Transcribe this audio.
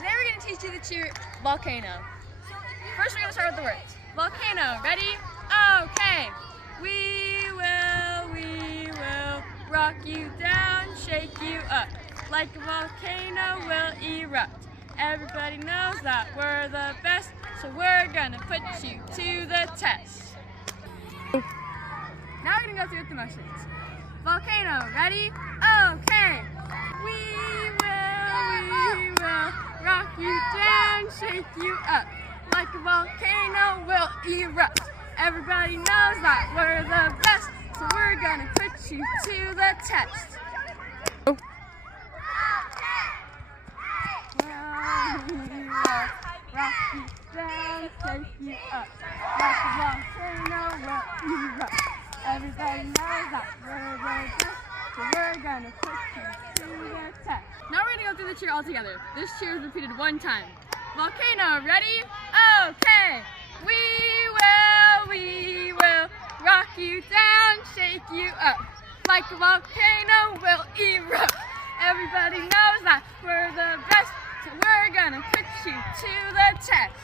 Today we're going to teach you the cheer Volcano. First we're going to start with the words. Volcano, ready? Okay. We will rock you down, shake you up. Like a volcano will erupt. Everybody knows that we're the best, so we're going to put you to the test. Now we're going to go through the motions. Volcano, ready? Okay. We will rock you down, shake you up. Like a volcano will erupt. Everybody knows that we're the best, so we're gonna put you to the test. We will rock you down, shake you up. Like a volcano will erupt. Everybody knows that we're the best, so we're gonna put you to the test. Now we're gonna go through the cheer all together. This cheer is repeated one time. Volcano, ready? Okay. We will rock you down, shake you up. Like a volcano will erupt. Everybody knows that we're the best, so we're gonna put you to the test.